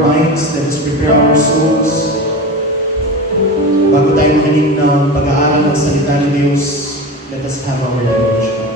minds, let us prepare our souls. Bago tayo makinig ng pag-aaral ng salita ni Diyos, let us have our devotion.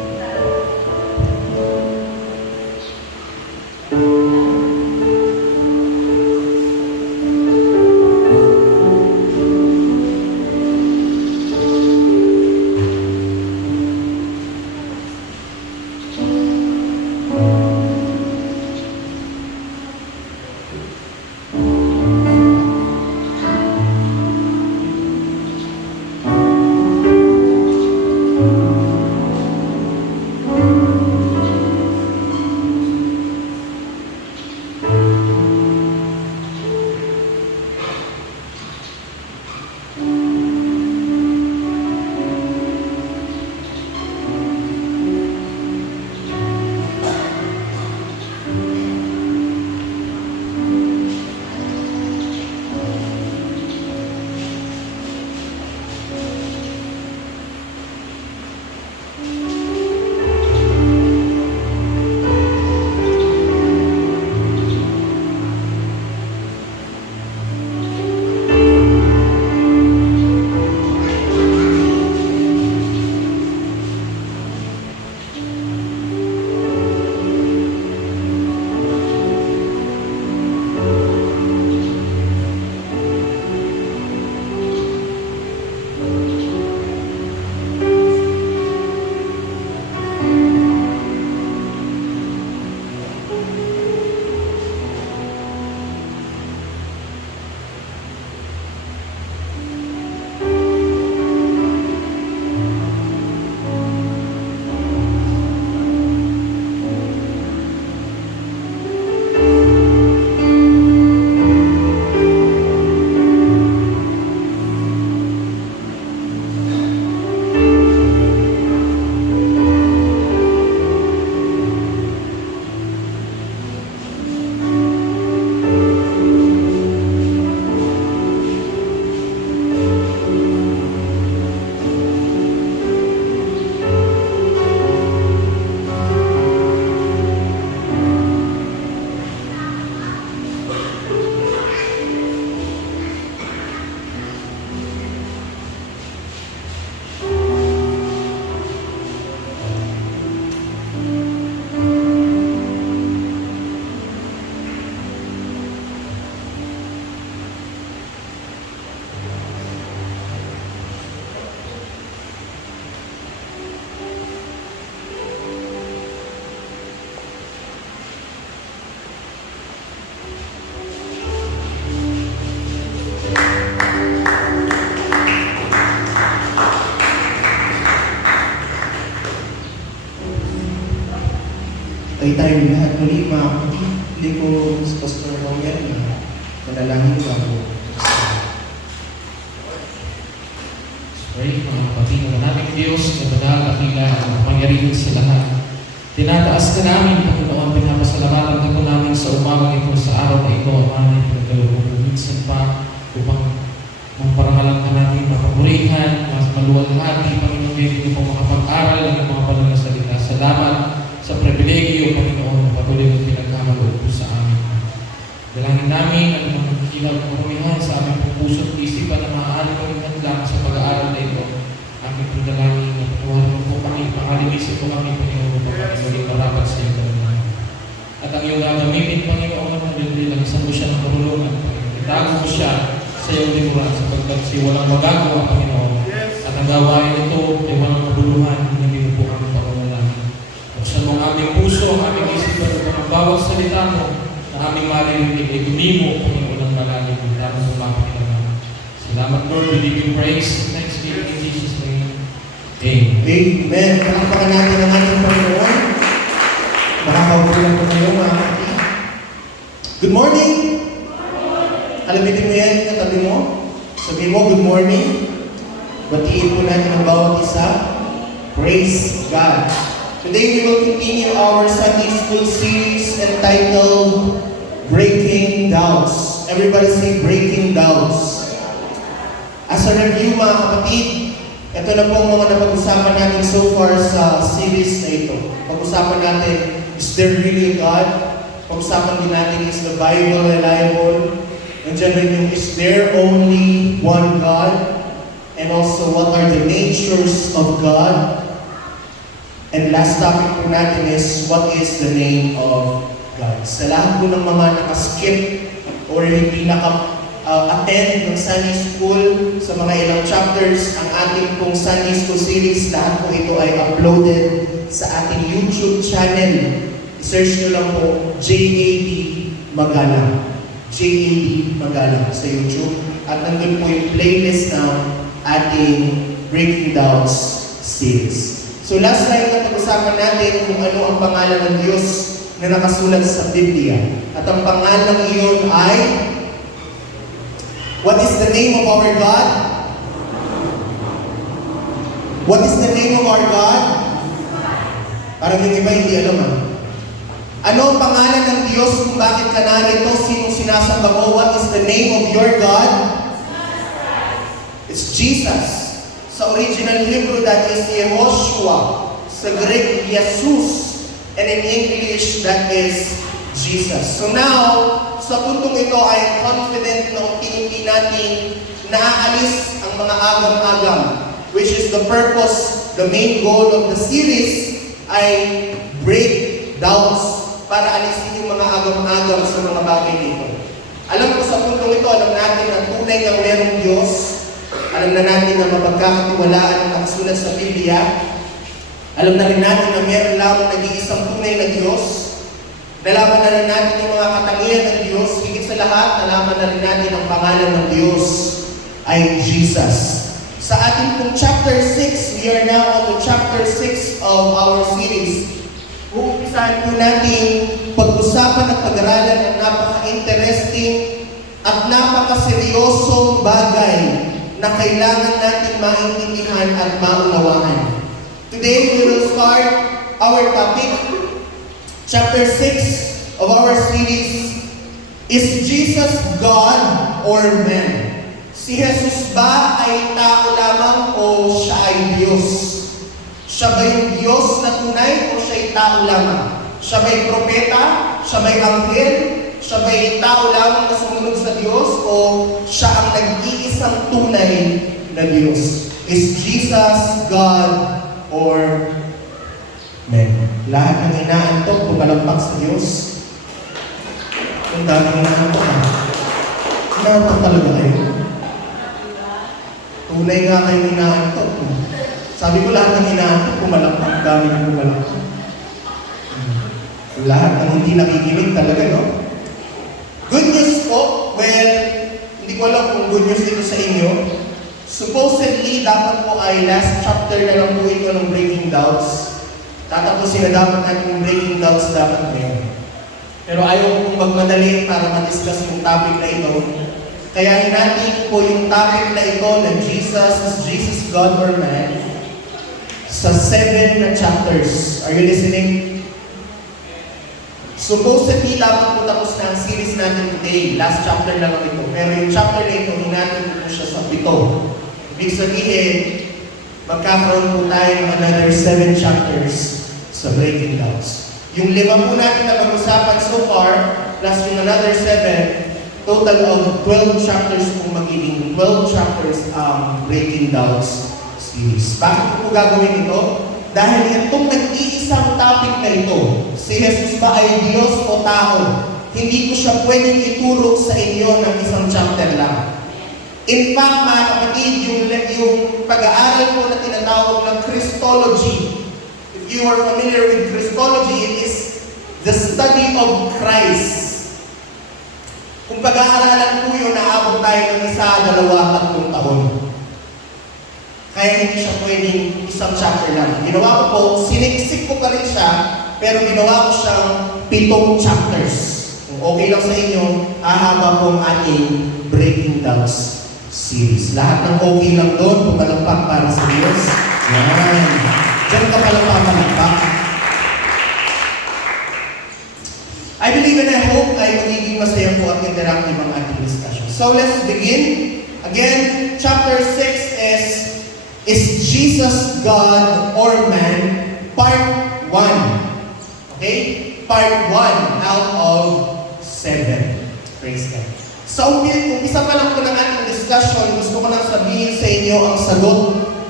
Tayo lahat muli, mga kapatid. Hindi ko sa Pastor Roman na manalangin ko ako. Pray, mga kapatid, ng aming Diyos, na banal, dakila, ang kapangyarihan sa lahat. Tinataas ka namin, Panginoon, pinapasalamatan ka po namin sa umagang ito, sa araw na ito, aming pinagdalawang minsan pa, upang maparangalan ka natin, mapapurihan, mas maluwalhati, Panginoon, hindi po makapag-aral ng mga banal na salita. Salamat sa pribilegyo, Panginoon, patuloy ang pinagkamaloob po sa amin. Dalangin namin ang mga kilang karumihan sa aming puso at isipan na maaari kami hadlang sa pag-aaral na ito. Aming pagdalangin na patuwarin mo po kami, pangalimisin po kami, Panginoon, upang kami maging marapat sa iyo, Panginoon. At ang iyong gagamitin, Panginoon, na lang sa mo siya ng karulungan, Panginoon. Itago mo siya sa iyong limuran, sapagkat siya walang magagawa, Panginoon. At ang gawain ito ay walang kabuluhan, hindi mo po kami pakawalan. Buksan mo ang aming puso, ang aming isipan, at ang bawat salita mo na aming maririnig ay dumimo, Panginoon, ang malalim ng tama mo mapakinaman. Salamat, Lord. We give you praise and thanksgiving in Jesus' name. Amen. Amen. Palakpakan natin ang ating Panginoon. Makakaupulan po kayo, mga kapatid. Good morning! Alabitin mo yan, katabi mo. Sabihin mo, good morning. Batiin po natin ang bawat isa. Praise God. Today we will continue our Sunday School series entitled Breaking Doubts. Everybody say Breaking Doubts. As a review, mga kapatid, ito na po ang mga napag-usapan natin so far sa series na ito. Pag-usapan natin, is there really a God? pag-usapan din natin is the Bible reliable? Nandiyan rin yung is there only one God? And also, what are the natures of God? And last topic po natin is, what is the name of God? Sa lahat po ng mga nakaskip or hindi naka-attend ng Sunday School sa mga ilang chapters, ang ating pong Sunday School series, lahat po ito ay uploaded sa ating YouTube channel. I-search nyo lang po, JAD Magalang. JAD Magalang sa YouTube. At nandun po yung playlist ng ating Breaking Doubts series. So last time na pag-usapan natin kung ano ang pangalan ng Diyos na nakasulat sa Biblia. At ang pangalan iyon ay, what is the name of our God? What is the name of our God? Parang yung iba hindi alam Ano ang pangalan ng Diyos kung bakit ka narito? Sinong sinasamba mo? What is the name of your God? It's Jesus. Sa original Hebrew, that is Yehoshua. Sa Greek, Jesus. And in English, that is Jesus. So now, sa puntong ito, I am confident na unti-unti natin naaalis ang mga agam-agam, which is the purpose, the main goal of the series, ay break doubts para alisin yung mga agam-agam sa mga bagay dito. Alam ko sa puntong ito, alam natin na tunay ng merong Diyos. Alam na natin na mapagkakatiwalaan ang nakasulat sa Biblia. Alam na rin natin na meron lamang nag-iisang tunay na Diyos. Nalaman na rin natin yung mga katangian ng Diyos. Higit sa lahat, nalaman na rin natin ang pangalan ng Diyos ay Jesus. Sa ating pong chapter 6, we are now on to chapter 6 of our series. Uumpisahan po natin pag-usapan at pag-aralan ng napaka-interesting at napaka-seryosong bagay na kailangan natin maintindihan at maunawaan. Today, we will start our topic. Chapter 6 of our series, is Jesus God or man? Si Jesus ba ay tao lamang o siya ay Diyos? Siya ba yung Diyos na tunay o siya ay tao lamang? Siya ba yung propeta? Siya ba yung anghel? Siya ba yung tao lamang na sumunod sa Diyos o siya ang nag-iisang tunay na Diyos? Is Jesus God or man? Lahat ng inaantok, pumalampak sa Diyos. Ang daming inaantok Inaantok talaga kayo. Tunay nga kayo inaantok. Sabi ko lahat ng inaantok, pumalampak. Ang daming pumalampak. Lahat ng hindi nakikinig talaga, no? Good news po, well, hindi ko alam kung good news dito sa inyo. Supposedly, dapat po ay last chapter na lang po ito ng Breaking Doubts. Tatapusin na dapat natin yung Breaking Doubts dapat ngayon. Pero ayaw kong magmadali para ma-discuss yung topic na ito. Kaya natin po yung topic na ito na Jesus, is Jesus God or man? Sa 7 na chapters. Are you listening? Supposedly, dapat po tapos na ang series natin today. Last chapter na lang ito. Pero yung chapter na ito, hinatid po siya sa 7. Ibig sabihin, magkakaroon po tayo ng another 7 chapters sa Breaking Doubts. Yung 5 po natin na pag-usapan so far, plus yung another 7, total of 12 chapters po magiging 12 chapters Breaking Doubts series. Bakit po gagawin ito? Dahil itong nag-iisang topic na ito, si Jesus ba ay Diyos o tao? Hindi ko siya pwedeng ituro sa inyo ng isang chapter lang. In fact, mga kapatid, yung pag-aaral po na tinatawag ng Christology, if you are familiar with Christology, it is the study of Christ. Kung pag-aaralan po yun, naabot tayo ng 1, 2, 3 taon. Kaya hindi siya pwedeng isang chapter lang. Ginawa ko po, siniksik ko pa rin siya, pero ginawa ko siyang 7 chapters. Kung okay lang sa inyo, ahaba po ang ating Breaking Doubts series. Lahat ng okay lang doon, pumalampak para sa Diyos. Yan. Diyan ka palang papalampak. I believe and I hope ay magiging masaya po at interactive ang ating discussion. So let's begin. Again, chapter 6 is Jesus God or man? Part 1. Okay? part 1 out of 7. Praise God. Sa umpisa pa lang po ng ating discussion, gusto ko lang sabihin sa inyo ang sagot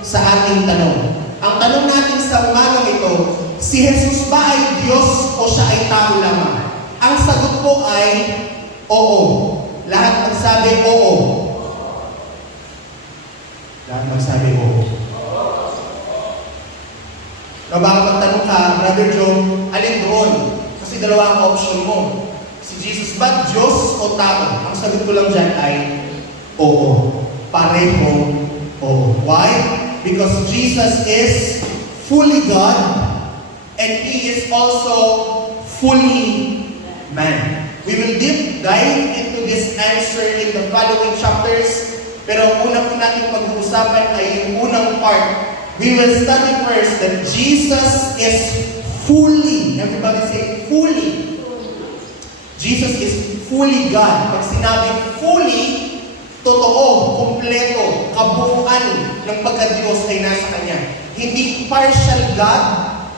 sa ating tanong. Ang tanong natin sa umagang ito, si Jesus ba ay Diyos o siya ay tao lamang? Ang sagot po ay oo. Lahat magsabi oo. Lahat magsabi oo. No, baka magtanong ka, Brother Joe, alin doon? Kasi dalawa ang option mo. Si Jesus ba Diyos o tao? Ang sagot ko lang dyan ay oo. Pareho oo. Why? Because Jesus is fully God and He is also fully man. We will deep dive into this answer in the following chapters. Pero ang una po natin pag-uusapan ay yung unang part. We will study first that Jesus is fully, everybody say fully. Jesus is fully God. Pag sinabing fully, totoo, kumpleto, kabuuan ng pagka-Diyos ay nasa Kanya. Hindi partial God,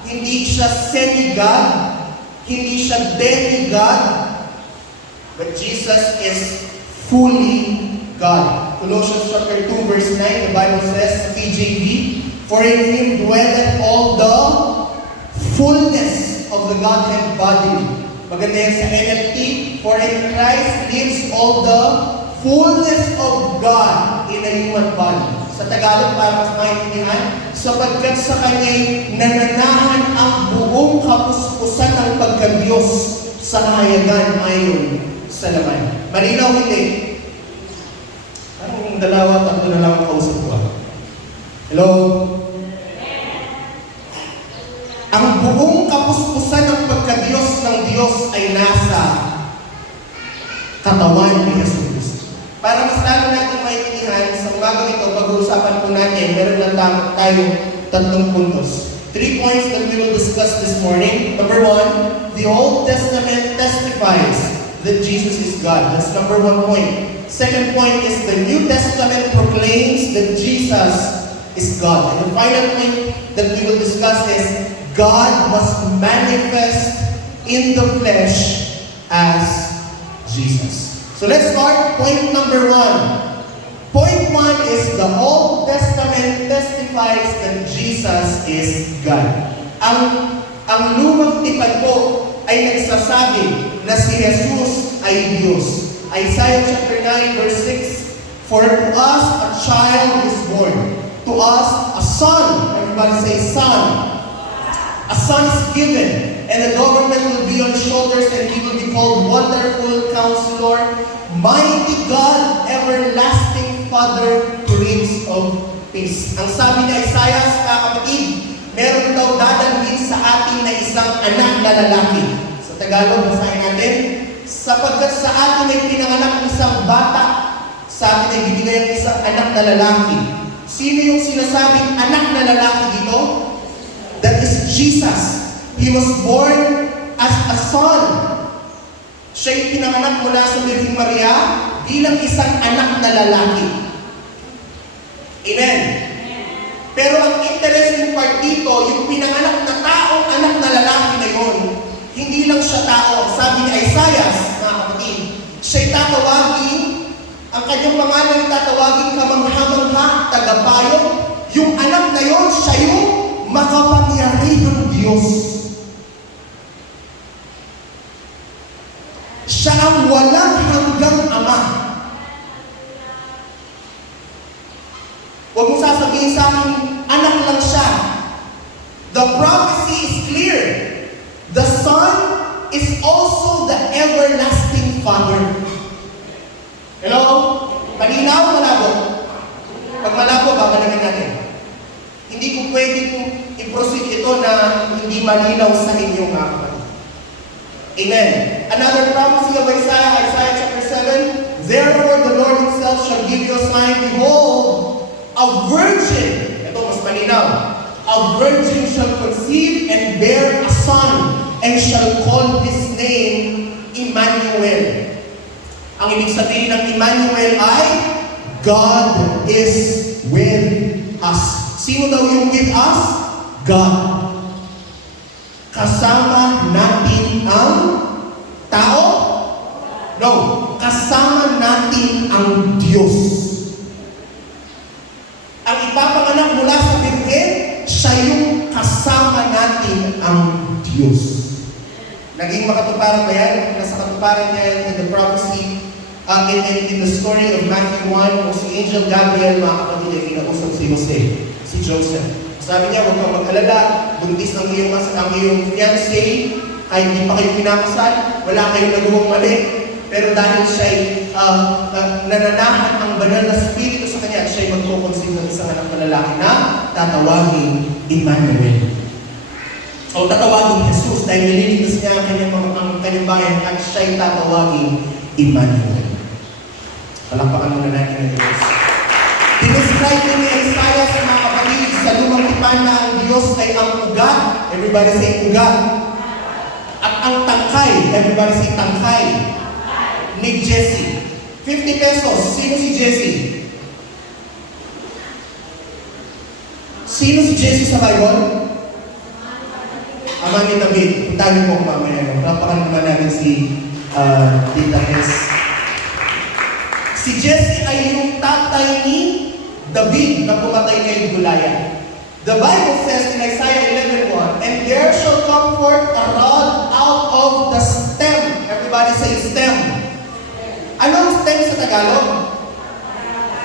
hindi siya semi-God, hindi siya demi-God, but Jesus is fully God. Colossians chapter 2 verse 9, the Bible says, KJV, for in Him dwelleth all the fullness of the Godhead bodily. Maganda yan sa NLT, for in Christ lives all the fullness of God in a human body. Sa Tagalog, para mas maintindihan, sapagkat sa Kanya'y nananahan ang buong kapuspusan ng pagka-Diyos sa kahayagan ayon sa laman. Malinaw hindi? Parang dalawa, tatlo na lang ang kausap ko. Hello? Ang buong kapuspusan ng pagka-Diyos ng Diyos ay nasa katawan ni Jesus. Para mas lalo natin maintindihan, sa umagang ito, pag-uusapan po natin, meron lang tayo tatlong puntos. 3 points that we will discuss this morning. Number 1, the Old Testament testifies that Jesus is God. That's number 1 point. Second point is the New Testament proclaims that Jesus is God. And the final point that we will discuss is God was manifest in the flesh as Jesus. So let's start point number 1. Point 1 is the Old Testament testifies that Jesus is God. Ang lumang tipan po ay nagsasabi na si Jesus ay Diyos. Isaiah chapter 9 verse 6, for to us a child is born, to us a son, everybody say son. A son is given, and the government will be on his shoulders, and he will be called Wonderful Counselor, Mighty God, Everlasting Father, Prince of Peace. Ang sabi ni Isaiah, mga kapatid, meron daw dadalhin sa atin na isang anak na lalaki. Sa Tagalog, basahin natin, sapagkat sa atin ay pinanganak isang bata, sa atin ay binigay ang isang anak na lalaki. Sino yung sinasabing anak na lalaki dito? That is Jesus. He was born as a son. Siya'y pinanganak mula sa Birhing Maria bilang isang anak na lalaki. Amen. Pero ang interesting part dito, yung pinanganak na taong anak na lalaki na yun, hindi lang siya tao. Sabi ni Isaiah, mga kapatid, siya'y tatawagin, ang kanyang pangalan tatawagin kamangha-mangha, tagapayo. Yung anak na yun, siya yung makapangyarihang Diyos. Siya ang walang hanggang Ama. Huwag mong sasabihin sa akin, anak lang siya. The prophecy is clear. The Son is also the everlasting Father. Hello? Malinaw o malabo? Pag malabo, babalagan natin. Hindi ko pwede kong i-proceed ito na hindi malinaw sa inyo, mga kapatid. Amen. Another prophecy of Isaiah, Isaiah chapter 7, therefore the Lord himself shall give you a sign, behold, a virgin, ito mas malinaw, a virgin shall conceive and bear a son, and shall call his name Emmanuel. Ang ibig sabihin ng Emmanuel ay, God is with us. Sino daw yung with us? God. Kasama natin Naging makatuparan ba yan? Nasa katuparan niya yan in the prophecy, in the story of Matthew 1, kung si Angel Gabriel, mga kapatid, ay kinausap si Jose, si Joseph. Sabi niya, huwag kang mag-alala, buntis ang iyong fiancé, kahit hindi pa kayo pinakasal, wala kayong nagawang mali, pero dahil siya'y nananahan ang banal na spirito sa kanya, at siya'y magkukonsig ng isang anak na lalaki na tatawagin Emmanuel. O tatawagin Jesus dahil nililigtas niya ang kanyang bayan at siya'y tatawagin Emmanuel. Palakpakan muna natin ang Diyos. Dinescribe ni Isaiah sa mga kapatid sa lumang tipan na ang Diyos ay ang ugat. Everybody say ugat. At ang tangkay. Everybody say tangkay. Ni Jesse. 50 pesos. Sino si Jesse? Sino si Jesse sa Bible? Ama ni David. Puntahan mo ko mamaya. Palakpakan naman natin si Tita Hes. Si Jesse ay yung tatay ni David na pumatay kay Goliath. The Bible says in Isaiah 11:1, "And there shall come forth a rod out of the stem." Everybody say stem. Anong stem sa Tagalog?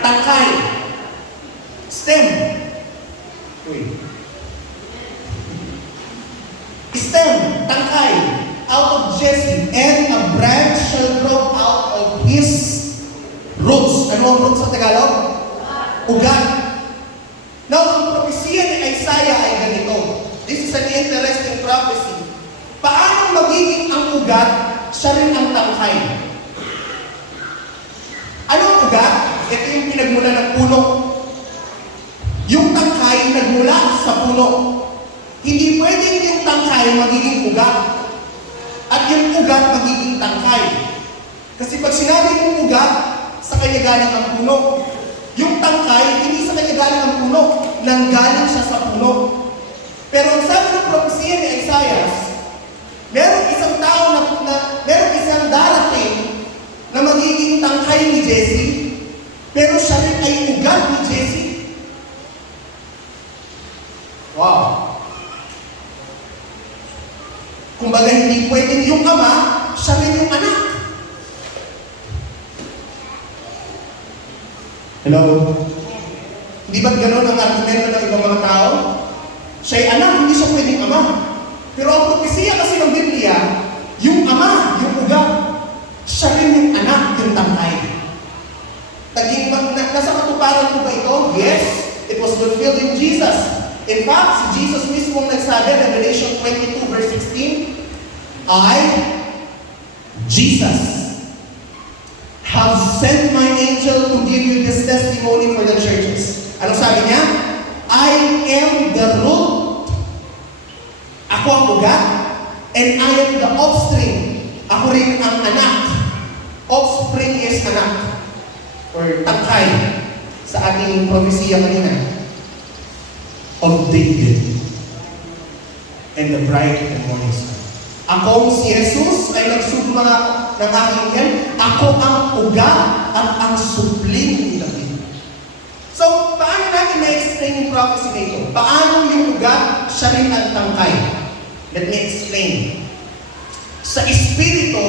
Tangkay. Stem. Wait. Stem, tangkay, out of Jesse, and a branch shall grow out of his roots. Ano ang roots sa Tagalog? Ugat. Now, ang propesya ni Isaiah ay ganito. This is an interesting prophecy. Paano magiging ang ugat, siya rin ang tangkay? Ano ang ugat? Ito yung pinagmula ng puno. Yung tangkay nagmula sa puno. Hindi pwedeng yung tangkay magiging ugat. At yung ugat magiging tangkay. Kasi pag sinabi mong ugat, sa kanya galing ang puno. Yung tangkay, hindi sa kanya galing ang puno. Nanggaling siya sa puno. Pero ang sabi ng propesya ni Isaiah, meron isang tao meron isang darating na magiging tangkay ni Jesse, pero siya rin ay ugat ni Jesse. Wow! Kumbaga, hindi pwedeng yung ama, siya rin yung anak. Hello? Hindi ba't gano'n ang argumento ng ibang mga tao? Siya'y anak, hindi siya pwedeng ama. Pero ang propesya kasi ng Biblia, yung ama, yung ugat, siya rin yung anak, yung tangkay. Nasa katuparan mo ba ito? Yes, it was fulfilled in Jesus. In fact, si Jesus mismo nagsabi, Revelation 22 verse 16, I, Jesus, have sent my angel to give you this testimony for the churches. Ano sabi niya? I am the root. Ako ang ugat. And I am the offspring. Ako rin ang anak. Offspring is anak. Or tangkay. Sa ating propesya kanina. Of David. And the bright and morning star. Akong si Jesus ay nagsugma ng aking yan. Ako ang ugat at ang supling ni David. So, paano natin na-explain yung prophecy nito? Paano yung ugat, siya rin ang tangkay? Let me explain. Sa Espiritu,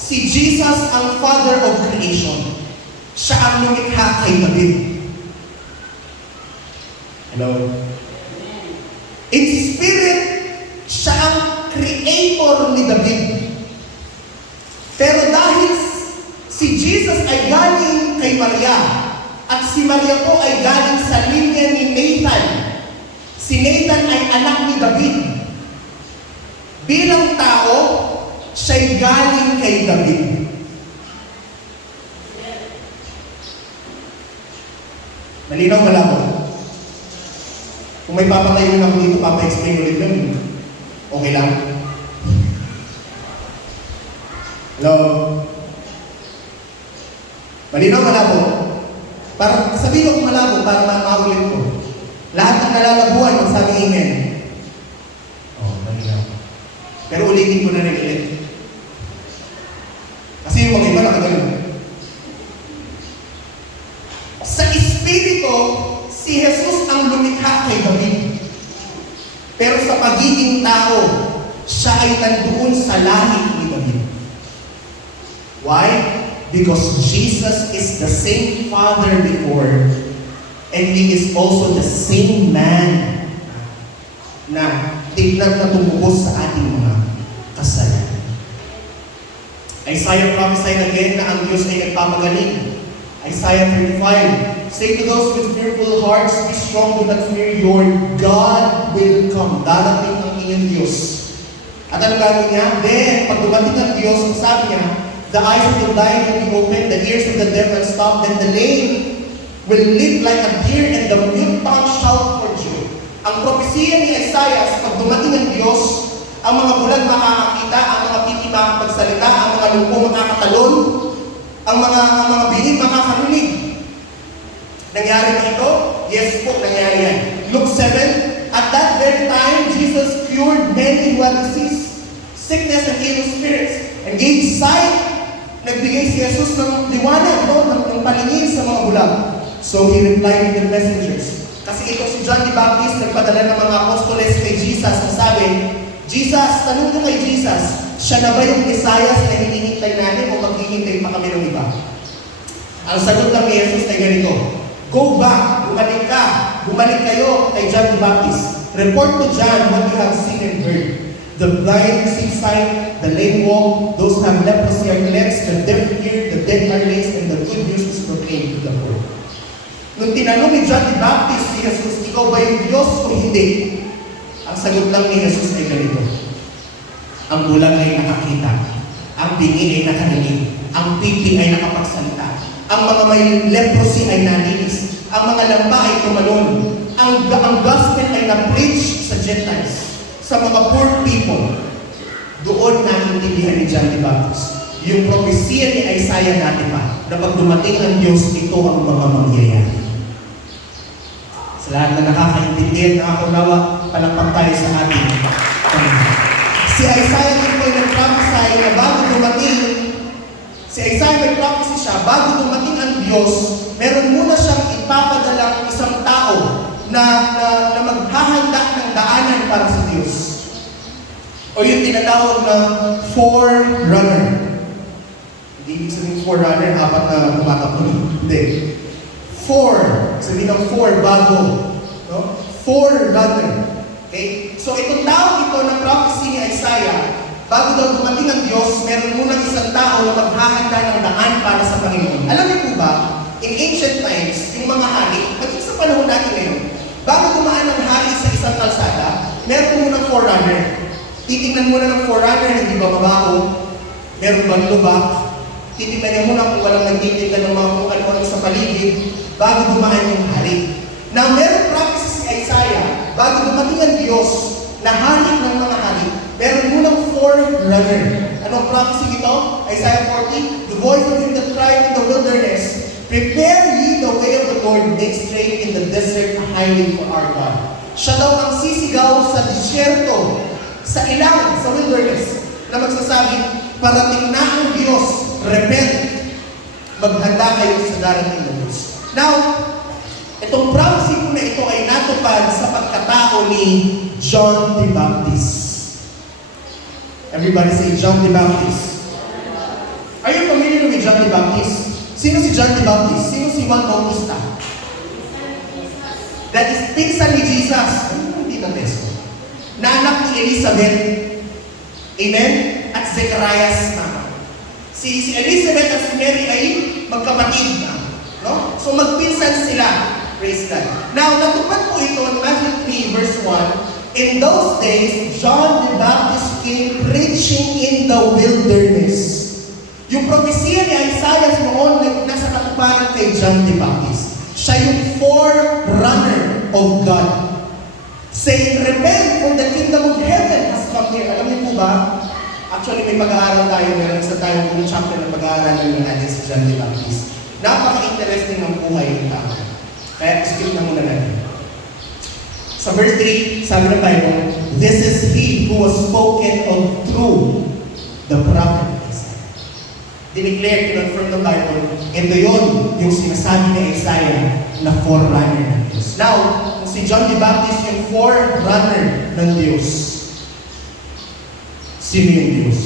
si Jesus ang Father of Creation. Siya ang lumikha kay David. Hello? In Spirit, siya ang creator ni David. Pero dahil si Jesus ay galing kay Maria, at si Maria po ay galing sa linya ni Nathan. Si Nathan ay anak ni David. Bilang tao, siya'y galing kay David. Malinaw malabo. Kung may papatayin ako dito, papa-explain ulit yun. Okay lang? Hello? Malinaw malabo? Para sabihin ko kung malabo, para maulit ko. Lahat ng nalalabuan, magsabi amen. Malinaw. Pero ulitin ko na rin ulit. Kasi yung mga iba nakagano'n. Sa Espiritu, si Jesus ang lumikha kay David. Pero sa pagiging tao, siya ay nandoon sa lahi ni David. Why? Because Jesus is the same Father before, and He is also the same man na tignan na tumubos sa ating mga kasalanan. Isaiah prophesied again na ang Diyos ay nagpapagaling. Isaiah 35, say to those with fearful hearts, be strong, do not fear, your God will come. Darating ang inyong Diyos. At ano gagawin niya? Then, pag dumating ang Diyos, sabi niya, the eyes of the blind will be opened, the ears of the deaf will stop, then the lame will leap like a deer, and the mute tongue shout for joy. Ang propesiya ni Isaiah, pag dumating ang Diyos, ang mga bulag makakakita, ang mga pipi makakapagsalita, ang mga lumpo makakatalon, ang mga bihig makakarinig. Nangyari ba ito? Yes po, nangyari yan. Luke 7, at that very time, Jesus cured many who had disease, sickness, and evil spirits, and gave sight. Nagbigay si Jesus ng liwanag, ng paningin sa mga bulag. So he replied to the messengers. Kasi ito si John the Baptist, nagpadala ng mga apostoles kay Jesus na sabi, Jesus, tanong ko kay Jesus, siya na ba yung Messiah na hinihintay natin o maghihintay pa kami ng iba? Ang sagot lang ni Jesus ay ganito, go back, bumalik kayo kay John the Baptist. Report to John what you have seen and heard. The blind receive sight, the lame walk, those who have leprosy are cleansed, the deaf hear, the dead are raised, and the good news is proclaimed to the poor. Nung tinanong ni John the Baptist si Jesus, ikaw ba yung Diyos o hindi? Ang sagot lang ni Jesus ay ganito. Ang bulag ay nakakita, ang bingi ay nakarinig, ang pipi ay nakapagsalita, ang mga may leprosy ay nalinis, ang mga lamba ay tumalon, ang gospel ay na-preach sa Gentiles, sa mga poor people. Doon naintindihan ni John the Baptist yung propesya ni Isaiah natin pa, na pag dumating ang Diyos, ito ang mga mangyayari. Sa lahat na nakakaintindi at nakakaunawa, palakpak tayo sa ating Panginoon. Si Isaiah din po ay nag-prophesy na bago dumating, bago dumating ang Diyos, meron muna siyang ipapadalang isang tao na maghahanda ng daanan para sa Diyos. O yung tinatawag na forerunner. Hindi ibig sabihin forerunner, apat na tumatakbo. Hindi. Sabihin ng bago. No? Forerunner. Okay? So itong tao ito na prophecy ni Isaiah, bago daw dumating ang Diyos, meron munang isang tao na maghahanda ng daan para sa Panginoon. Alam niyo po ba, in ancient times, yung mga hari, maging sa panahon natin ngayon, bago dumaan ang hari sa isang kalsada, meron munang forerunner. Titingnan muna ng forerunner, hindi ba mabaho? Meron bang lubak? Titingnan niya muna kung walang nagtitinda ng mga kung ano-ano sa paligid, bago dumaan yung hari. Now, meron prophecy si Isaiah, bago dumating ang Diyos, na hari ng mga hari, meron munang forerunner. Anong prophecy ito? Isaiah 40, the voice of him that cried in the wilderness, prepare ye the way of the Lord, make straight in the desert a highway for our God. Siya daw ang sisigaw sa disyerto, sa ilang, sa wilderness, na magsasabi, parating na ang Diyos, repent, maghanda kayo sa darating na Diyos. Now, itong prophecy po na ito ay natupad sa pagkatao ni John the Baptist. Everybody say John the Baptist. Are you familiar with John the Baptist? Sino si John the Baptist? Sino si Juan Bautista? That is pinsan ni Jesus. Hindi na testo. Na anak ni Elizabeth. Amen? At Zechariah's mama. Si Elizabeth at si Mary ay magkapatid na. No? So magpinsan sila. Praise God. Now, natupad po ito in Matthew 3 verse 1. In those days, John the Baptist came preaching in the wilderness. Yung propesya ni Isaiah noon nasa katuparan kay John the Baptist. Siya yung forerunner of God. Saying, repent, for the kingdom of heaven has come here. Alam niyo po ba? Actually, may pag-aaral tayo. Meron sa tayong buong chapter na pag-aaralan ng natin si John the Baptist. Napaka-interesting ng buhay ng tao. Kaya skip na muna natin. Sa verse 3, sabi ng Bible, this is he who was spoken of through the prophet Isaiah. Dineclare, kinonfirm ng Bible, ito yun, yung sinasabi ni Isaiah na forerunner ng Diyos. Now, si John the Baptist yung forerunner ng Diyos. Sino yung Diyos?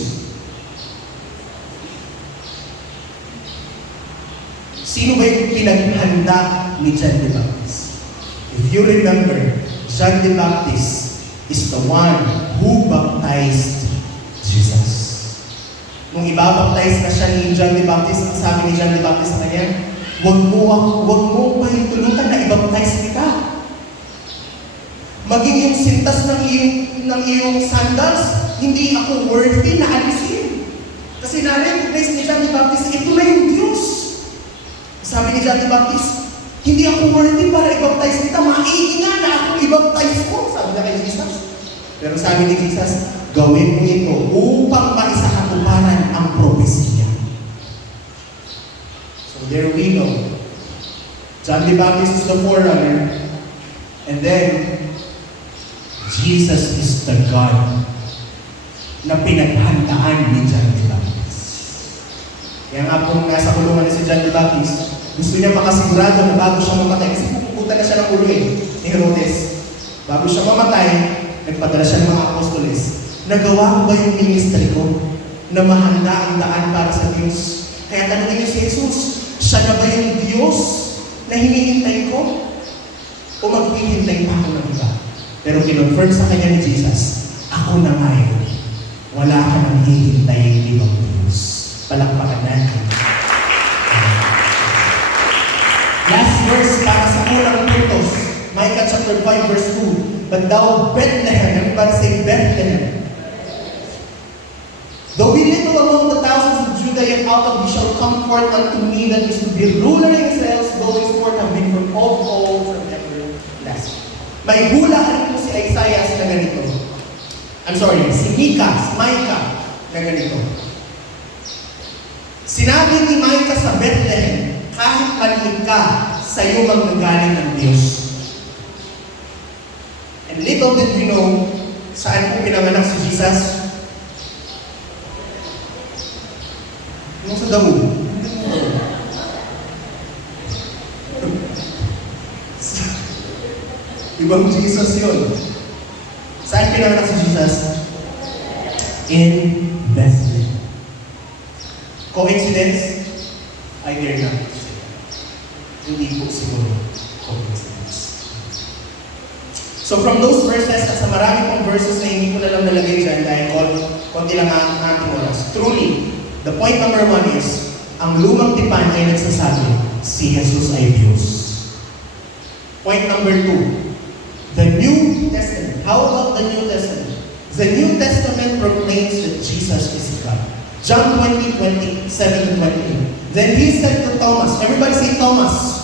Sino ba yung pinaghanda ni John the Baptist? If you remember, John the Baptist is the one who baptized Jesus. Nung ibabaptize na siya ni John the Baptist, ang sabi ni John the Baptist sa kanya, huwag mo pahintulutan na ibaptize kita. Maging yung sintas ng iyong sandals, hindi ako worthy na alisin. Kasi na-recognize ni John the Baptist, ito na yung Diyos. Sabi ni John the Baptist, hindi ako worthy para i-baptize kita. Maigi nga na ako i-baptize ko. Sabi na kay Jesus. Pero sabi ni Jesus, gawin mo ito upang maisakatuparan ang propesya. So there we go. John the Baptist is the forerunner. And then, Jesus is the God na pinaghandaan ni John the Baptist. Kaya nga po nasa kulungan si John the Baptist, gusto niya makasigurado na bago siya mamatay, kasi pupukutan na siya ng ulo ni Herodes. Bago siya mamatay, nagpadala siya ng mga apostoles. Nagawa ko ba yung ministry ko na mahanda ang daan para sa Diyos? Kaya tanongin niyo si Jesus, siya na ba yung Diyos na hinihintay ko? O maghihintay pa ako ng iba? Pero kinonfirm sa kanya ni Jesus, ako na nga yun. Wala ka nang hihintayin ibang Diyos. Palakpakan natin. Last verse para sa unang puntos. Micah chapter 5 verse 2. But thou Bethlehem, everybody say Bethlehem. Though be little among the thousands of Judah, yet out of thee shall come forth unto me that is to be ruler in Israel, going forth have been from all from everlasting. May hula rin po si Isaiah na ganito. Si Micah na ganito. Sinabi ni Micah sa Bethlehem, kahit maliit ka, sa iyo manggagaling ng Diyos. And little did we know, saan po pinanganak si Jesus? Yung sa Dawu. Ibang Jesus yun. Saan pinanganak si Jesus? In Bethlehem. Coincidence? I dare not say that. Hindi po siguro coincidence. So from those verses, at sa marami pong verses na hindi ko na lang nalagay dyan dahil konti lang ang ating oras. Truly, the point number 1 is, ang lumang tipan ay nagsasabi, si Jesus ay Diyos. Point number 2, the New Testament. How about the New Testament? The New Testament proclaims that Jesus is God. John 20:27-28. Then he said to Thomas, everybody say Thomas,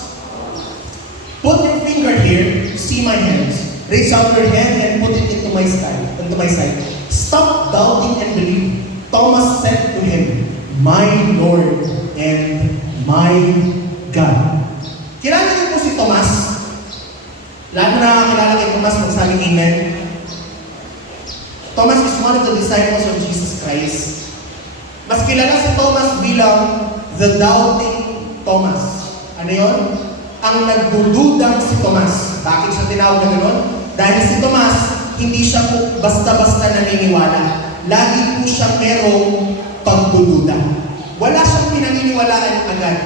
put your finger here, see my hands. Reach out your hand and put it into my side. Stop doubting and believe. Thomas said to him, my Lord and my God. Kilala niyo po si Thomas? Lahat na nakakilala kay Thomas, magsabing amen. Thomas is one of the disciples of Jesus Christ. Mas kilala si Thomas bilang the doubting Thomas. Ano yun? Ang nagdududang si Thomas. Bakit siya tinawag na gano'n? Dahil si Thomas, hindi siya po basta-basta naniniwala. Lagi po siya merong pagdududa. Wala siyang pinaniniwalaan agad.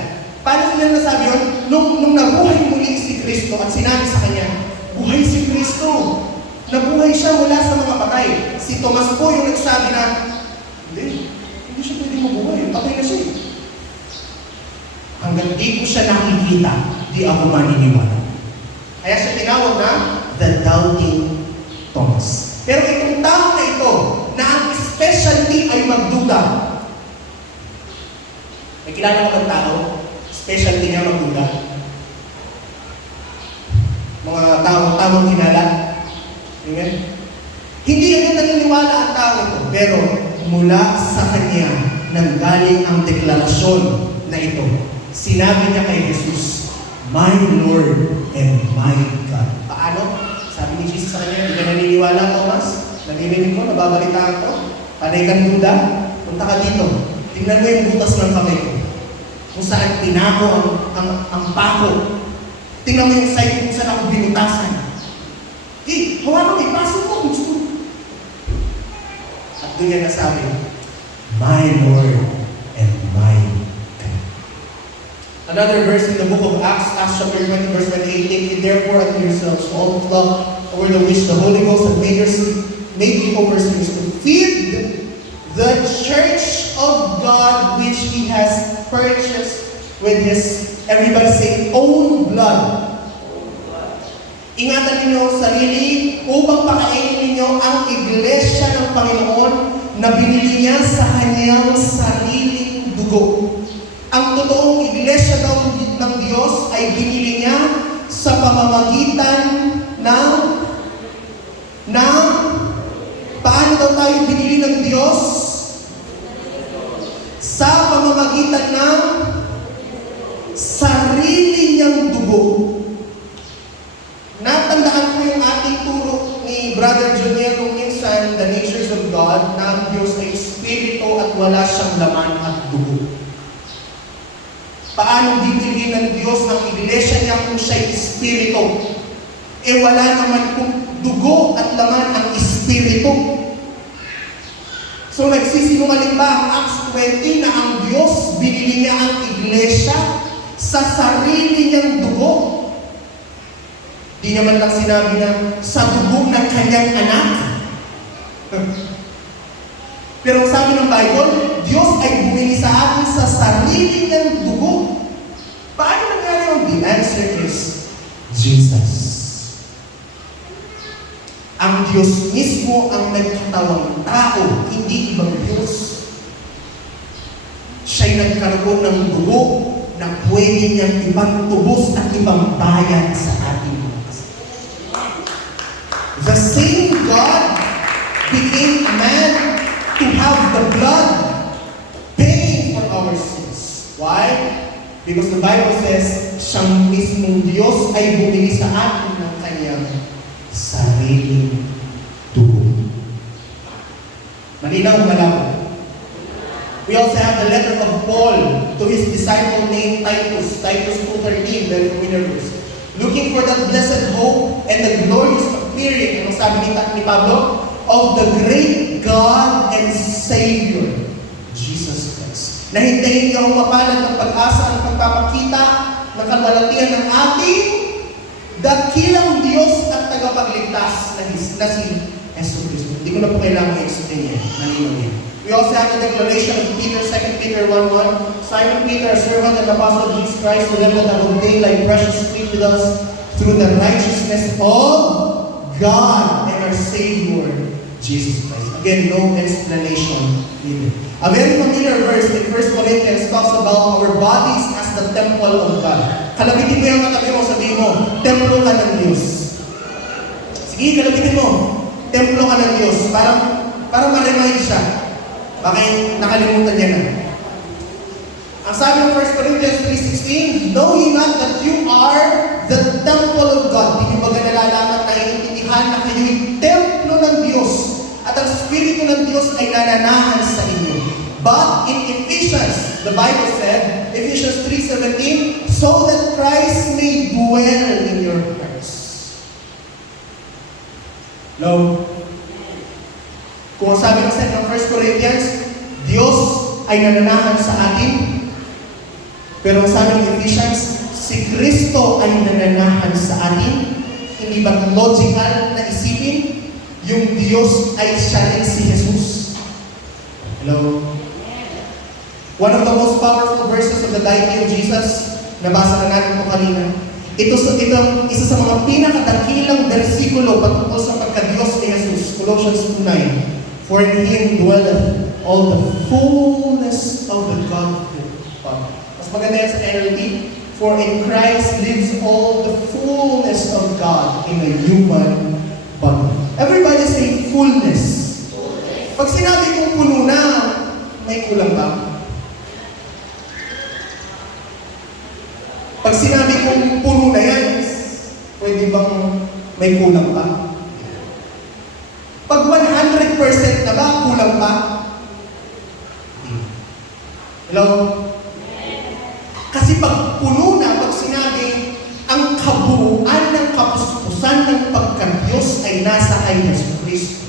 Paano nila nasabi yun? Nung nabuhay muli si Kristo at sinabi sa kanya, buhay si Kristo. Nabuhay siya mula sa mga patay. Si Thomas po yung nagsabi na, hindi siya pwede mabuhay. Patay na siya. Hanggang di ko siya nakikita, di ako maniniwala. Kaya siya tinawag na the doubting Thomas. Pero itong tao na ito, na ang specialty ay magduda. May kilala ka bang tao? Specialty niya magduda. Mga tao-tamang kilala. Amen? Hindi agad naniniwala ang tao ito, pero mula sa kanya nanggaling ang deklarasyon na ito. Sinabi niya kay Jesus, my Lord and my God. Paano? Sabi ni Jesus sa kanya, hindi ka naniniwala, Thomas? Narinig ko, nababalitaan ko. Panay kang duda? Punta ka dito. Tingnan mo yung butas ng kamay ko. Kung saan pinako ang pako. Tingnan mo yung side kung saan ako binutasan. Hawakan mo, ipasok mo. Gusto mo. At doon niya nasabi, My Lord and my God. Another verse in the book of Acts, Acts chapter 20, verse 28, take it therefore unto yourselves all the flock over the which the Holy Ghost hath made you overseers to feed the church of God which He has purchased with His, everybody say, own blood. Ingatan ninyo ang sarili upang pakainin ninyo ang iglesia ng Panginoon na binili niya sa kanyang sariling dugo. Ang totoong iglesia daw ng Diyos ay binili niya sa pamamagitan ng paano daw tayo binili ng Diyos? Sa pamamagitan ng sarili niyang dugo. Natandaan ko yung ating turo ni Brother Junior kung minsan, the natures of God, na ang Diyos ay Espiritu at wala siyang laman at dugo. Paano bibilhin ng Diyos ang iglesia niya kung siya'y Espiritu? Wala naman kung dugo at laman ang Espiritu. So nagsisinungaling ba ang Acts 20 na ang Diyos binili niya ang iglesia sa sarili niyang dugo? Di naman lang sinabi na sa dugo ng kanyang anak. Pero ang sabi ng Bible, Diyos ay bumili sa atin sa sarili niyang dugo. Paano nangyari yun? The answer is Jesus. Ang Diyos mismo ang nagkatawang tao, hindi ibang Diyos. Siya'y nagkaroon ng dugo na pwede niyang ibang tubos at ibang bayan sa ating. The same God became a man to have the blood paying for our sins. Why? Because the Bible says, siyang mismong Diyos ay bumili sa atin ng kanyang sariling dugo. Malinaw, malinaw. We also have the letter of Paul to his disciple named Titus, Titus 2:13, very familiar verse. Looking for that blessed hope and the glorious appearing, ano sabi ni Pablo? Of the great God and Savior, Jesus Christ. Nahintayin niyo ang mapalad ng pag-asa at pagpapakita ng kalwalatian ng ating dakilang Diyos at tagapagligtas na si Jesus Cristo. Hindi ko na po kailangan i-explain yan. Nalinaw yan. We also have the declaration of Peter, 2 Peter 1:1. Simon Peter, a servant and apostle of Jesus Christ, to them that have obtained like precious fruit with us through the righteousness of God and our Savior, Jesus Christ. Again, no explanation needed. A very familiar verse in 1 Corinthians talks about our bodies as the temple of God. Kalabitin mo yung katabi mo, sabihin mo, templo ka ng Diyos. Sige, kalabitin mo, templo ka ng Diyos. Para ma-remind siya. Bakit nakalimutan niya na? Ang sabi ng 1 Corinthians 3:16, know ye not that you are the temple of God? Hindi ba nalalaman na iintindihan na kayo'y templo ng Diyos at ang Espiritu ng Diyos ay nananahan sa inyo. But in Ephesians, the Bible said, Ephesians 3:17, so that Christ may dwell in your hearts. Hello? Kung sabi ng 1 Corinthians, Diyos ay nananahan sa atin. Pero ang sabi ng Ephesians, si Kristo ay nananahan sa atin. Hindi ba logical na isipin? Yung Diyos ay siya rin si Jesus. Hello? One of the most powerful verses of the deity of Jesus, nabasa na natin ito kanina. Ito isa sa mga pinakadakilang versikulo patungkol sa pagka-Diyos ni Jesus, Colossians 2:9. For in Him dwelleth all the fullness of the Godhead. Mas maganda yan sa NLT. For in Christ lives all the fullness of God in a human body. Everybody say fullness. Pag sinabi kong puno na, may kulang ba? Pag sinabi kong puno na yan, pwede bang may kulang ba? Pag 100% na ba, kulang pa? Hello? Kasi pag puno na, pag sinabi, ang kabuuan ng kapuspusan ng pagka-Diyos ay nasa kay Jesus Cristo.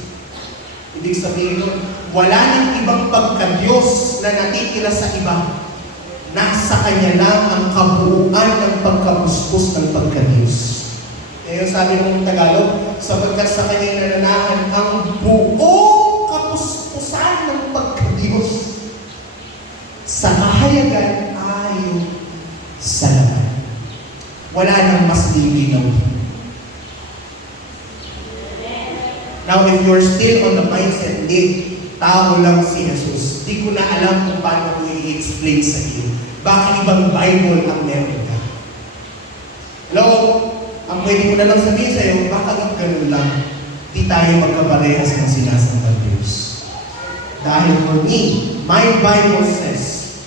Ibig sabihin nun, Wala nang ibang pagka-Diyos na natitira sa iba. Nasa Kanya lang ang kabuuan ng pagkapuspos ng pagka-Diyos. Ngayon sabi ng Tagalog, sapagkat sa Kanya nananahan ang buong kapuspusan ng pagka-Diyos sa kahayagan ayon sa laman. Wala nang mas lilinaw. Now, if you're still on the mindset, hindi, tao lang si Jesus, di ko na alam kung paano ko i-explain sa iyo. Bakit ibang Bible ang meron ka? Hello? Ang pwede ko na lang sabihin sa iyo, baka ganun lang, di tayo magkaparehas ng sinasambang Diyos. Dahil for me, my Bible says,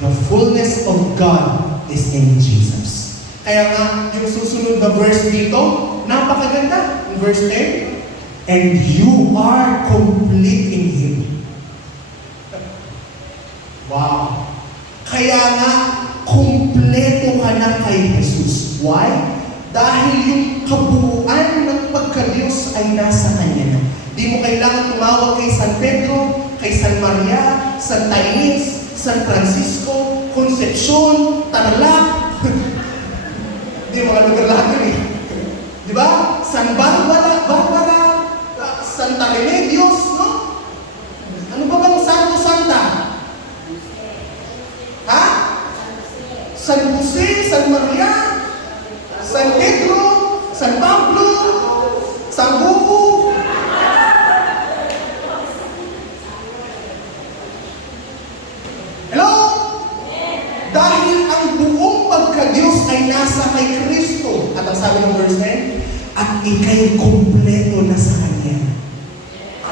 the fullness of God is in Jesus. Kaya nga, yung susunod na verse dito, napakaganda. In verse 10, and you are complete in Him. Wow! Kaya nga, kumpleto ka na kay Jesus. Why? Dahil yung kabuuan ng pagka-Diyos ay nasa Kanya na. Di mo kailangan tumawag kay San Pedro, kay San Maria, Santa Ines, San Francisco, Concepcion, Tarlac. Hindi, mga lugar lahat yun eh. Di ba? San Barbara, Santa Remedios, no? Ano ba bang Santo Santa? Ha? San Jose, San Maria, San Pedro, San Pablo, San Buko. Hello? Dahil ang buong pagka-Diyos ay nasa kay Kristo. At ang sabi ng verse 10, at ikay kumpleto na sa Kanya.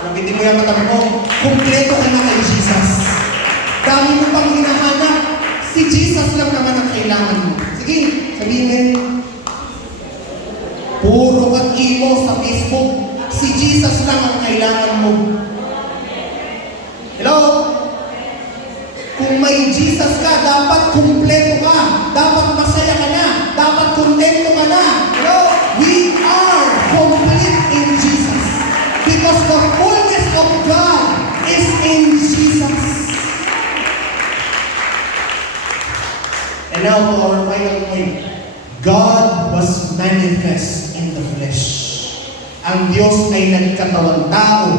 Nabitin mo yung matabi mo, kumpleto ka na kay Jesus. Dami mo pang hinahanap, si Jesus lang naman ang kailangan mo. Sige, sabihin mo, puro at imo sa Facebook, si Jesus lang ang kailangan mo. Hello? Kung may Jesus ka, dapat kumpleto ka, dapat masaya ka na, dapat kontento ka na. Hello? We are complete in Jesus. Because the fullness of God is in Jesus. And now to our final point. God was manifest in the flesh. Ang Diyos ay nagkatawang tao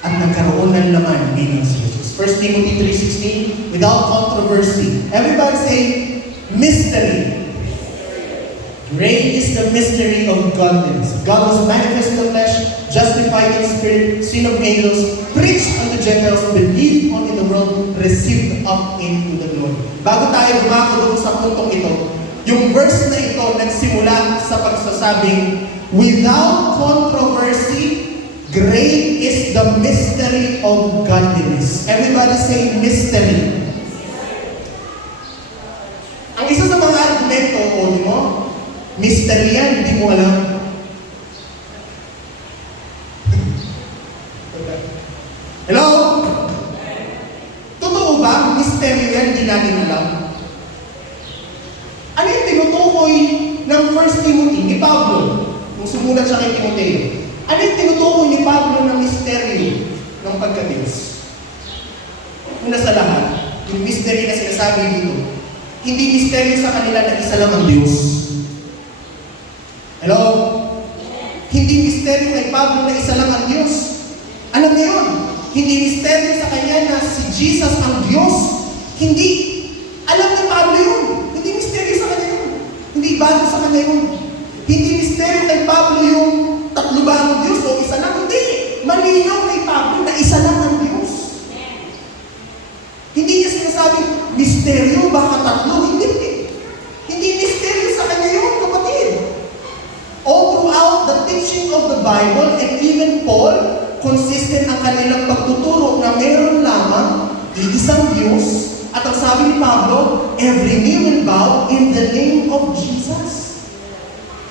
at nagkaroon ng laman bilang si Jesus. 1 Timothy 3:16, without controversy. Everybody say, mystery. Great is the mystery of godliness. God was manifest in the flesh, justified in spirit, seen of angels, preached unto Gentiles, believed on in the world, received up into the glory. Bago tayo dumako doon sa puntong ito, yung verse na ito nagsimula sa pagsasabing, without controversy, great is the mystery of godliness. Everybody say mystery. Ang isa sa mga argumento, o di mo, mystery yan, hindi mo alam. Hello? Totoo ba? Mystery yan, hindi natin alam. Ano yung tinutukoy ng 1 Timothy ni Pablo? Kung sumulat siya kay Timoteo. Ano yung tinutukoy ni Pablo ng mystery ng pagka-Diyos? Una sa lahat, yung mystery na sinasabi dito, hindi mystery sa kanila na isa lang ang Diyos. Hello? Hindi misteryo kay Pablo na isa lang ang Diyos. Alam niyo yun? Hindi misteryo sa kanya na si Jesus ang Diyos. Hindi. Alam ni Pablo yun. Hindi misteryo sa kanya yun. Hindi bago sa kanya yun. Hindi misteryo kay Pablo yung tatlo ba ang Diyos o isa lang. Hindi. Malinaw kay Pablo na isa lang ang Diyos. Hindi niya sinasabing misteryo, baka tatlo. Hindi. Hindi misteryo sa kanya yun, kapatid. All throughout the teaching of the Bible and even Paul, consistent ang kanilang pagtuturo na meron lamang iisang Diyos. At ang sabi ni Pablo, every knee will bow in the name of Jesus.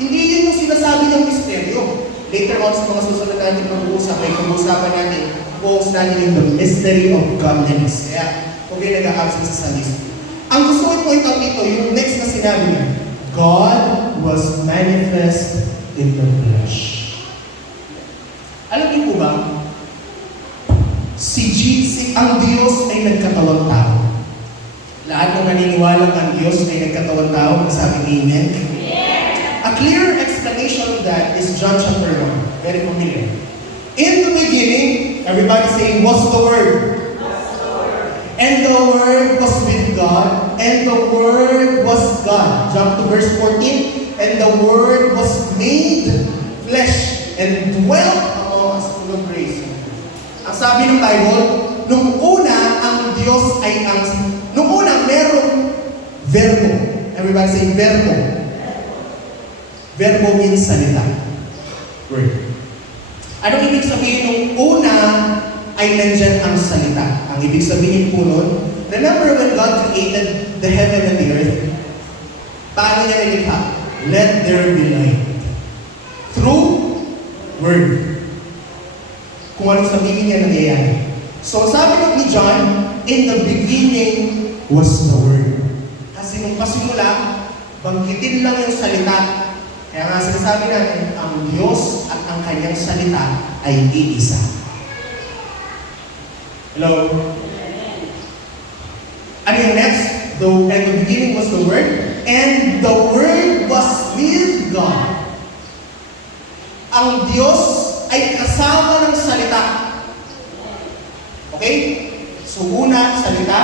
Hindi yun yung sinasabi ng misteryo. Later on sa mga susunod natin mag-uusap, ay pag-uusapan natin, focus natin yung the mystery of godliness. Kaya, huwag kayo nag-a-absent sa list. Ang gusto ko i-point out dito, yung next na sinabi niya, God was manifest in the flesh. Alam niyo po ba, ang Diyos ay nagkatawang tao. Lahat ng naniniwalang ang Diyos ay nagkatawang tao, sabi Amen. A clear explanation of that is John chapter 1. Very familiar. In the beginning, everybody saying, was the Word. And the Word was with God, and the Word was God. Jump to verse 14. And the Word was made flesh and dwelt among us full of grace. Ang sabi ng Bible, nung una, merong verbo. Everybody say verbo. Verbo means salita. Word. Anong ibig sabihin nung una ay nandyan ang salita? Ang ibig sabihin po nun, remember when God created the heaven and the earth? Paano niya nilikha? Let there be light. Through Word. Kung anong sabihin niya nangyayari. So sabi ni John, in the beginning was the Word. Kasi nung pasimula, banggitin lang yung salita. Kaya nga sinasabi natin, ang Diyos at ang kanyang salita ay iisa. Hello? Ano yung next? And the beginning was the Word, and the Word was with God. Ang Diyos ay kasama ng salita. Okay? So una, salita.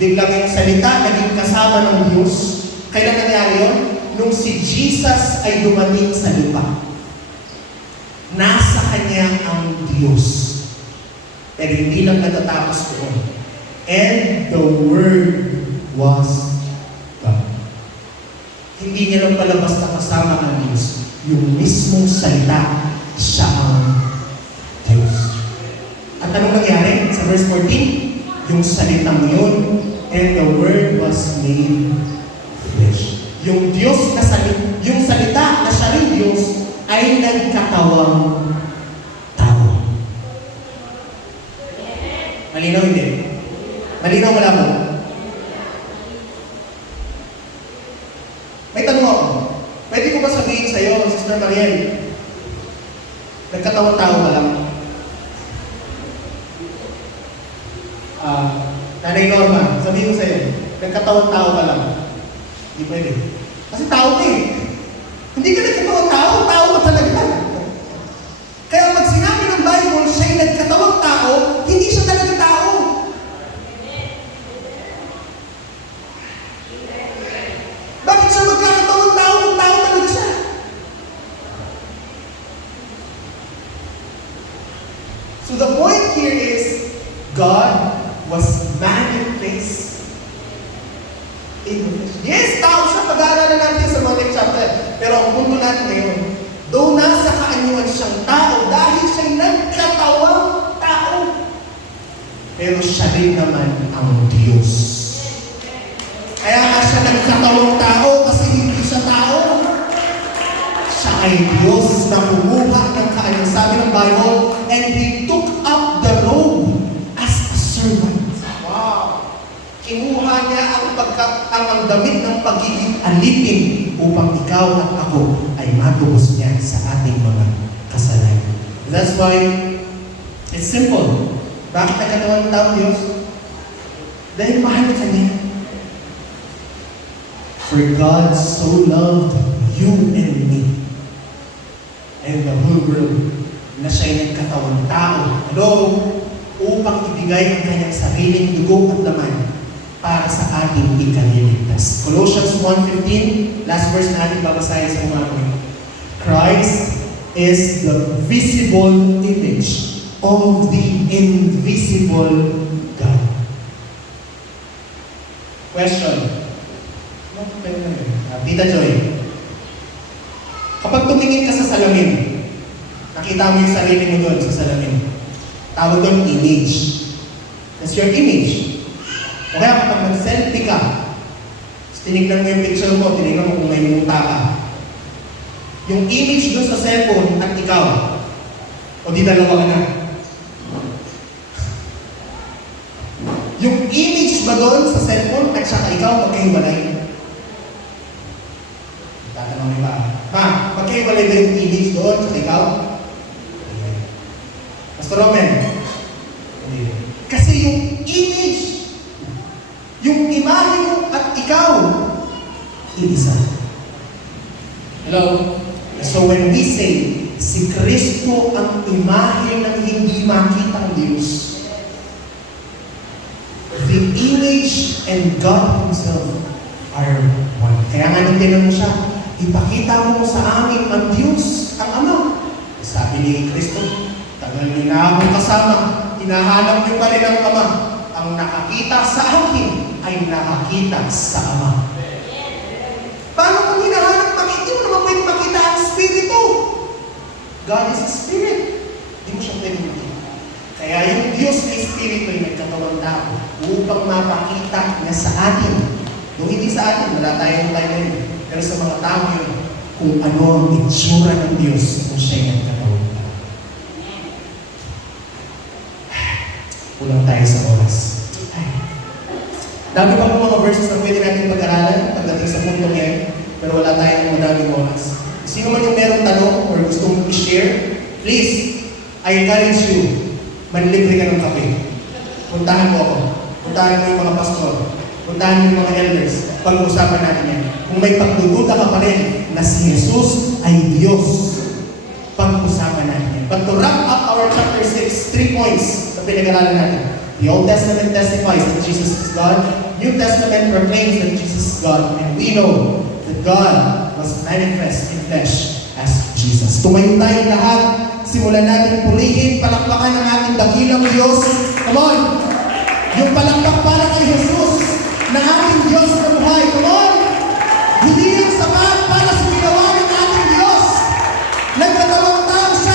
Biglang yung salita naging kasama ng Diyos. Kailan nangyari yun? Nung si Jesus ay dumating sa lupa. Nasa Kanya ang Diyos. Pero hindi lang natatapos doon. And the Word was God. Hindi niya lang pala basta kasama ang Diyos. Yung mismong salita, siya ang Diyos. At anong nangyari? Sa verse 14, yung salitang yun, and the Word was made flesh. Yung Diyos na yung salita na siya rin Diyos ay nagkatawang tao. Malinaw hindi? Malinaw malabo? May tanong ako. Pwede ko ba sabihin sa'yo, Sister Mariel, nagkatawang tao ka lang? Nanay Norma, sabihin ko sa'yo, nagkatawang tao ka lang? Hindi pwede. Kasi tao ka eh. Hindi ka nagkatawang tao, tao ka talaga. Kaya pag sinabi ng Bible, siya'y nagkatawang tao, hindi siya talaga tao. Bakit siya magkakatawang tao kung tao talaga siya? So the point here is, God was manifest in the flesh. Yes, tao siya. Pag-aaralan natin sa mga next chapter. Pero ang punto natin ngayon, though nasa kaanyuan siyang tao, dahil siya'y nagkatawang tao, pero siya rin naman ang Diyos. Kaya nga siya nagkatawang tao kasi hindi siya tao. Siya ay Diyos na kumuha ng kaanyang, sabi ng Bible, and He took up the robe as a servant. Wow! Kinuha niya ang damit ng pagiging alipin upang ikaw at ako ay matubos niya sa ating mga kasalanan. That's why it's simple. Bakit nagkatawang tao Diyos? Dahil mahal ka niya. For God so loved you and me and the whole world na siya'y nagkatawang tao. Hello? Upang ibigay ang kanyang sariling dugo at laman para sa ating ikaliligtas. Colossians 1:15, last verse natin babasahin sa mga ko. Christ is the visible image of the invisible God. Question. Tita Joy, kapag tumingin ka sa salamin, nakita mo yung sarili mo doon sa salamin. Tawag doon image. That's your image. O kaya kapag nag-selfie ka, tinignan mo yung picture mo, tinignan mo kung may muta ka. Yung image doon sa cellphone at ikaw, o di dalawa ka na. Yung image ba doon sa cellphone at saka ikaw, magkahiwalay? Tatanungin ba? Ma, magkahiwalay ba yung image doon sa ikaw? Pastor Roman? Hindi. iisa. Hello? So when we say, si Kristo ang imahe ng hindi makitang Diyos, the image and God Himself are one. Kaya nga nung tinanong siya, ipakita mo sa amin ang Diyos, ang Ama. Sabi ni Kristo, tagal niyo na akong kasama, hinahanap niyo pa rin ang Ama. Ang nakakita sa akin ay nakakita sa Ama. Paano kung hinahanap, hindi mo naman pwede makita ang Espiritu? God is a Spirit. Hindi mo siya pwede makita. Kaya yung Diyos na Espiritu ay nagkatawang tao upang mapakita niya sa atin. Kung hindi sa atin, wala tayong tayo yun. Pero sa mga tao yun, kung ano ang itsura ng Diyos kung siya'y nagkatawang tao. Kulang tayo sa oras. Dami pa mga verses na pwede natin pag-aralan pagdating sa punto ngayon, pero wala tayong madaming oras. Sino man yung merong tanong or gusto mong i-share, please, I encourage you, manlibre ka ng kape. Puntahan mo ako. Puntahan mo yung mga pastor. Puntahan mo yung mga elders. Pag-uusapan natin yan. Kung may pagdududa ka pa rin na si Jesus ay Diyos, pag-uusapan natin yan. But to wrap up our chapter 6, 3 points na pinag-aralan natin. The Old Testament testifies that Jesus is God. New Testament proclaims that Jesus is God. And we know that God was manifest in flesh as Jesus. Tumayo tayo lahat. Simulan natin purihin, palakpakan ng ating dakilang Diyos. Come on! Yung palakpak para kay Jesus na ating Diyos na buhay. Come on!